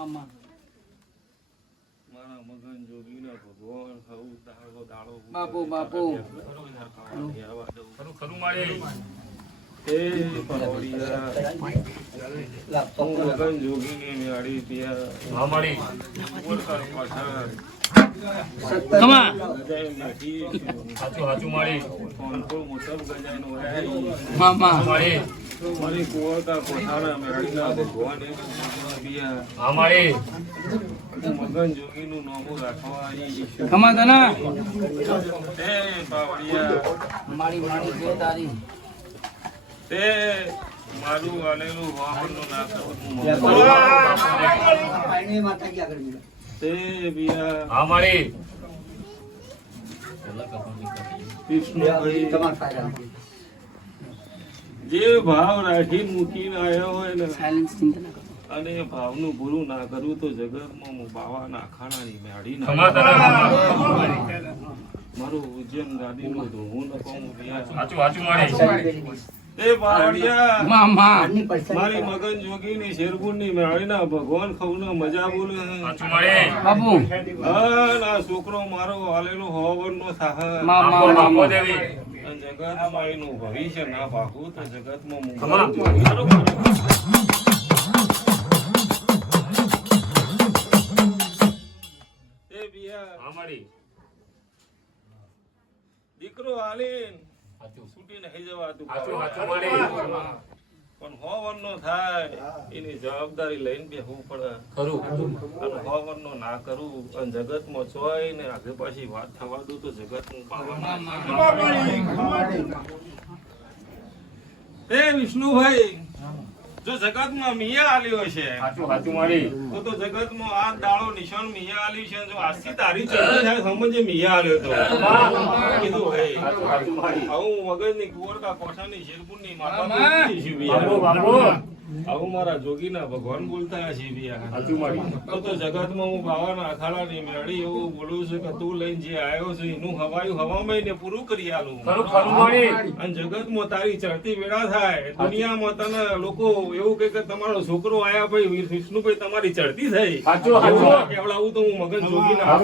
મામા મારા મગન જોગીના ભગવાન ખાવું દાડો દાડો બાપુ બાપુ ખરું મારે એ પાવડિયા મગન જોગીની મેળી ત્યાં હા મારી ઓળખાણ પાછળ કમા હાચું મારી કોણ મોટો ગજાનો મામા મારી મારી કુવાતા કોઠાના મેળીના ભગવાન હા મારી મગન જોગીનું નામું રાખવા કમા તના એ પાવડિયા મારી મારી જો તારી તે મારું આલેલું વાહનનું ના કરું તે બિયા હા મારી જે ભાવ રાખીને મૂકીને આવ્યો હોય ને સાયલેન્સ ચિંતા ના કરો અને ભાવનું પૂરું ના કરું તો જગતમાં હું બાવાના ખાણાની મેળી ના મારું ઉજ્જૈન ગાદીનું ધોવું ન કહું એ બાવળિયા મામા મારી મગન જોગીની શેરપુરની મેળીના ભગવાન ખવનો મજા બોલે બાપુ આ છોકરો મારો હાલેલો હોવરનો સાહસ મામા જગતમાં એનું ભવિષ્ય ના પાકું તો જગતમાં એ બિયા દીકરો હાલીન છૂટી નહીં જવાતું પણ હોવરનો થાય એની જવાબદારી લઈને બેહવું પડે અને હોવરનો ના કરું અને જગતમાં ચોય ને આગે પાછી વાત થવા દઉં તો જગતનું એ વિષ્ણુભાઈ જો જગતમાં મિયા આલ્યો છે તો જગતમાં આ દાડો નિશાન મિયા આલ્યું છે જો આજથી તારી ચર્ચા થાય સમજે મિયા આલ્યો તો કીધું ભાઈ આવું મગજની કુવરકા કોઠાની શેરપુરની માતા આવું મારા જોગીના ભગવાન બોલતા છે તો જગતમાં હું બાવાના અખાડાની મેળી એવું બોલું છું કે તું લઈને જે આવ્યો છે એનું હવાયું હવામાં ને પૂરું કરી આલું અને જગતમાં તારી ચડતી વેળા થાય દુનિયામાં તને લોકો એવું કે તમારો છોકરો આયા ભાઈ વિષ્ણુભાઈ તમારી ચડતી થઈ કેવડાવું તો હું મગન જોગીના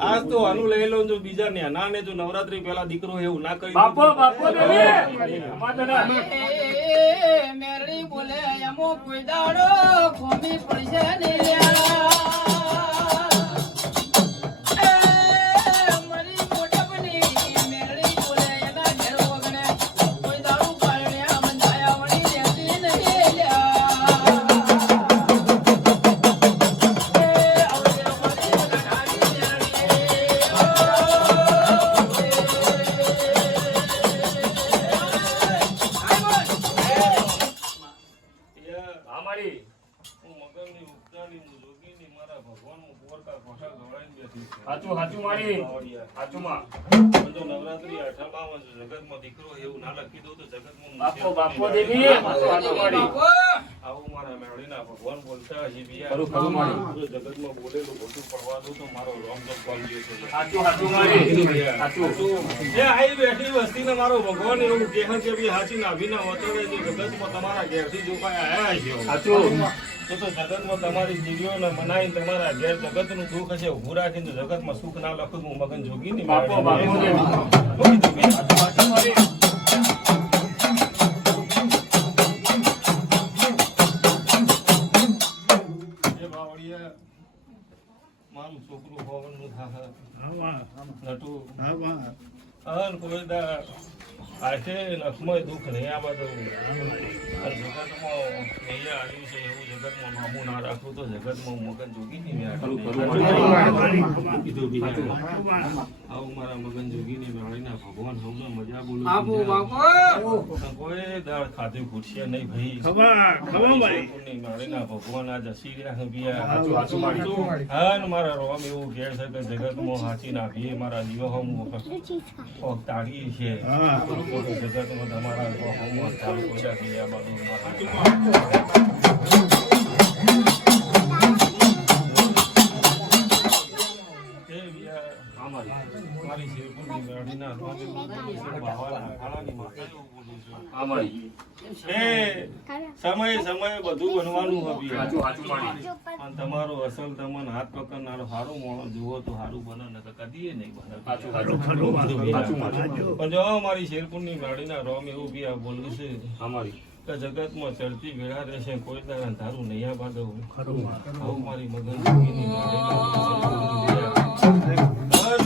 આજ તો આનું લઈ લો જો બીજા ને ના ને જો નવરાત્રી પહેલા દીકરો એવું ના કરી મેરડી બોલે અમો કોઈ દાડો ખોમી પડશે ને નવરાત્રી અઠામાં જગતમાં દીકરો એવું ના લખી દો તો જગતમાં આવું મારા મેળીના ભગવાન બોલતા જગતમાં બોલેલું ખોટું પડવા દો તો મારો રોમ બેઠી વસ્તી ને મારો ભગવાન એવું કહે છે કે હાચી નાભીના વતોડે જે જગતમાં તમારા ઘેરથી જો કાંઈ આયા છે તો જગતમાં તમારી જીવીઓને મનાઈને તમારા ઘેર જગતનું દુઃખ હશે ઉભું રાખીને જગતમાં સુખ ના લખું હું મગન જોગી ની મારું છોકરું હોવાનું થાય કોઈ આશે નખમય દુઃખ નહીં આ બધું જગતમાં અહીંયા આવ્યું છે એવું જગતમાં નામું ના રાખવું તો જગતમાં મગન જોગી નહીં મેં કીધું બીજા આવું મારા મગન જોગી ની મેળીના ભગવાન સૌને મજા બોલું કોઈ દાળ ખાધે ખૂટશે નહીં ભાઈ મેળીના ભગવાન આ જસી રહ્યા બિયા હા મારા રોમ એવું કહે છે કે જગતમાં હાચી નાખીએ મારા જીવો તાળી છે જગતમાં તમારા તાળી કોઈ છે આ બાજુ મારી શેરપુરની મેળીના સમયે બધું બનવાનું હતું અને તમારો અસલ તમને હાથ પકડનારો સારું માણસ જુઓ તો સારું બને ને કદી નહીં બને પણ જો મારી શેરપુરની મેળીના રોમ એવું બી આ બોલવું છે કે જગતમાં ચડતી વેળા રહેશે કોઈ તારા અંધારું નહીં આ બાદ આવું મારી મગન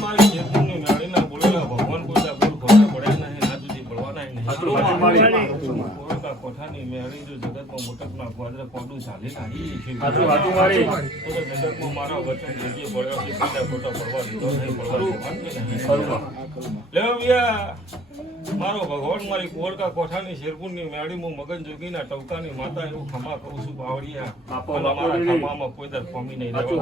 મારી શેરપુરની મેળીના બોલેલા ભગવાન કોઈ બોલ ખોટા પડ્યા નહીં ના સુધી પડવાના નહીં કોઠાની મેળી જો જગતમાં મોટકના ક્વાદ્ર કોડું ચાલી નાખી છે તો જગતમાં મારા વચન જગ્યાએ પડ્યો છે ખોટા પડવા દીધો નહીં પડવા લેવો ભૈયા મારો ભગવાન મારી કોરકા કોઠાની શેરપુરની મેળી હું મગન જોગીના ટવકાની માતા એવું ખમા કહું છું બાવળિયા મારા ખમામાં કોઈ દર ફોમી નહીં રહેવા